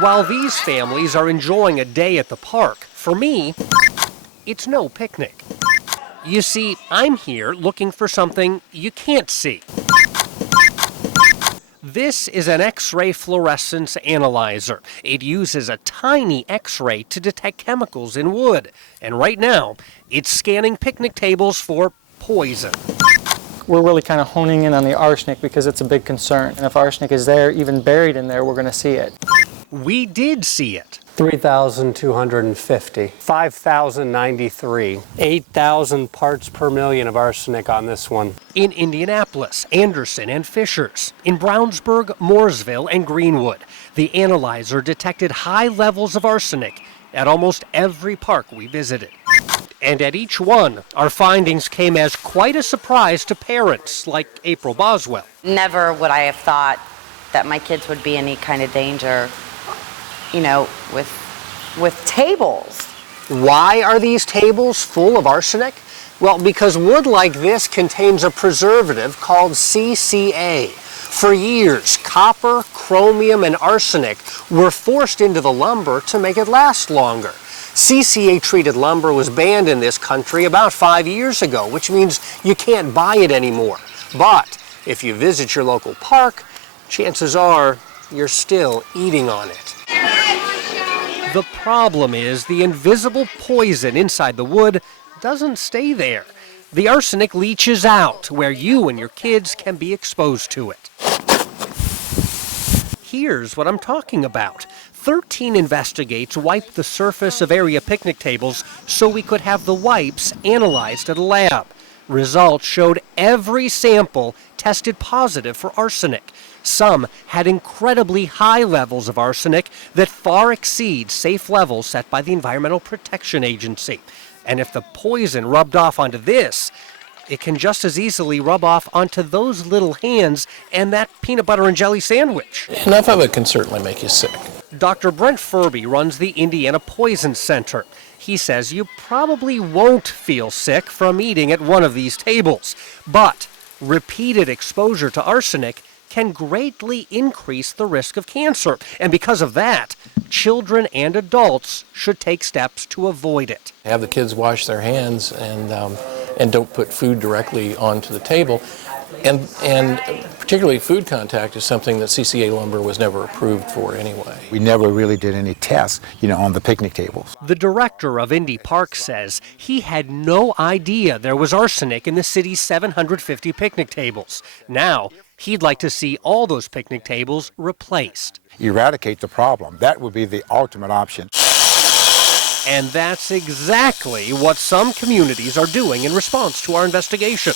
While these families are enjoying a day at the park, for me, it's no picnic. You see, I'm here looking for something you can't see. This is an X-ray fluorescence analyzer. It uses a tiny X-ray to detect chemicals in wood. And right now, it's scanning picnic tables for poison. We're really kind of honing in on the arsenic because it's a big concern. And if arsenic is there, even buried in there, we're going to see it. We did see it. 3,250, 5,093, 8,000 parts per million of arsenic on this one. In Indianapolis, Anderson, and Fishers, in Brownsburg, Mooresville, and Greenwood, the analyzer detected high levels of arsenic at almost every park we visited. And at each one, our findings came as quite a surprise to parents like April Boswell. Never would I have thought that my kids would be in any kind of danger, you know, with tables. Why are these tables full of arsenic? Well, because wood like this contains a preservative called CCA. For years, copper, chromium, and arsenic were forced into the lumber to make it last longer. CCA-treated lumber was banned in this country about 5 years ago, which means you can't buy it anymore. But if you visit your local park, chances are you're still eating on it. The problem is the invisible poison inside the wood doesn't stay there. The arsenic leaches out where you and your kids can be exposed to it. Here's what I'm talking about. 13 Investigates wiped the surface of area picnic tables so we could have the wipes analyzed at a lab. Results showed every sample tested positive for arsenic. Some had incredibly high levels of arsenic that far exceed safe levels set by the Environmental Protection Agency. And if the poison rubbed off onto this, it can just as easily rub off onto those little hands and that peanut butter and jelly sandwich. Enough of it can certainly make you sick. Dr. Brent Furby runs the Indiana Poison Center. He says you probably won't feel sick from eating at one of these tables, but repeated exposure to arsenic can greatly increase the risk of cancer. And because of that, children and adults should take steps to avoid it. Have the kids wash their hands and don't put food directly onto the table. And particularly food contact is something that CCA lumber was never approved for anyway. We never really did any tests, on the picnic tables. The director of Indy Park says he had no idea there was arsenic in the city's 750 picnic tables. Now, he'd like to see all those picnic tables replaced. Eradicate the problem. That would be the ultimate option. And that's exactly what some communities are doing in response to our investigation.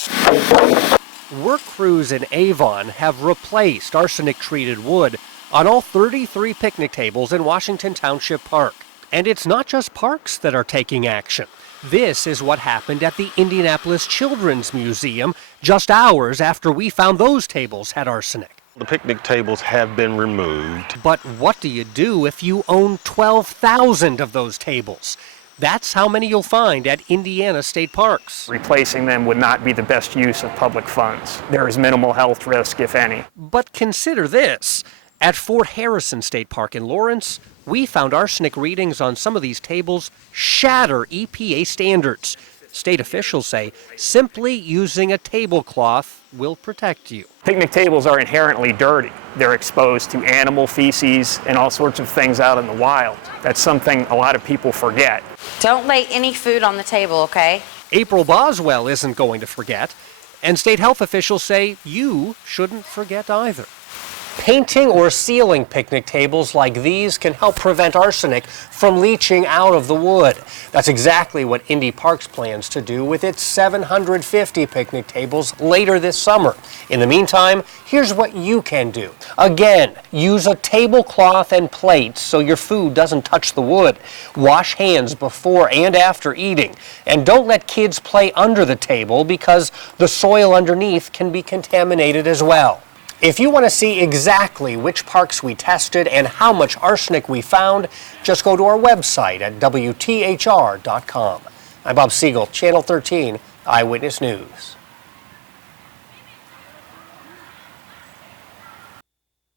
Work crews in Avon have replaced arsenic-treated wood on all 33 picnic tables in Washington Township Park. And it's not just parks that are taking action. This is what happened at the Indianapolis Children's Museum just hours after we found those tables had arsenic. The picnic tables have been removed. But what do you do if you own 12,000 of those tables? That's how many you'll find at Indiana State Parks. Replacing them would not be the best use of public funds. There is minimal health risk, if any. But consider this. At Fort Harrison State Park in Lawrence, we found arsenic readings on some of these tables shatter EPA standards. State officials say simply using a tablecloth will protect you. Picnic tables are inherently dirty. They're exposed to animal feces and all sorts of things out in the wild. That's something a lot of people forget. Don't lay any food on the table, okay? April Boswell isn't going to forget, and state health officials say you shouldn't forget either. Painting or sealing picnic tables like these can help prevent arsenic from leaching out of the wood. That's exactly what Indy Parks plans to do with its 750 picnic tables later this summer. In the meantime, here's what you can do. Again, use a tablecloth and plates so your food doesn't touch the wood. Wash hands before and after eating. And don't let kids play under the table because the soil underneath can be contaminated as well. If you want to see exactly which parks we tested and how much arsenic we found, just go to our website at WTHR.com. I'm Bob Segall, Channel 13 Eyewitness News.